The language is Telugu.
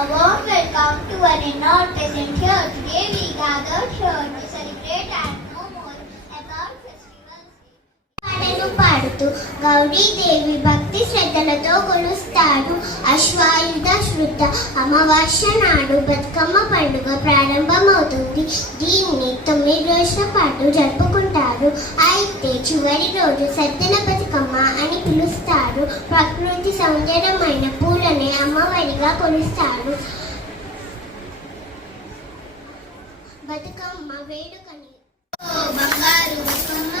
A warm welcome to one and all present here. Today we gathered here to celebrate and know more about festivals. పాటలు పాడుతూ గౌరీదేవి భక్తి శ్రద్ధలతో కొలుస్తారు. అశ్వాయుధ శుద్ధ అమావాస్య నాడు బతుకమ్మ పండుగ ప్రారంభమవుతుంది. దీన్ని 9 రోజుల పాటు జరుపుకుంటారు. అయితే చివరి రోజు సద్దన బతుకమ్మ అని పిలుస్తారు. ప్రకృతి సౌందర్యమైన పూలనే అమ్మవారిగా కొలుస్తారు. బతుకమ్మ వేడుకని బంగారు బతుకమ్మ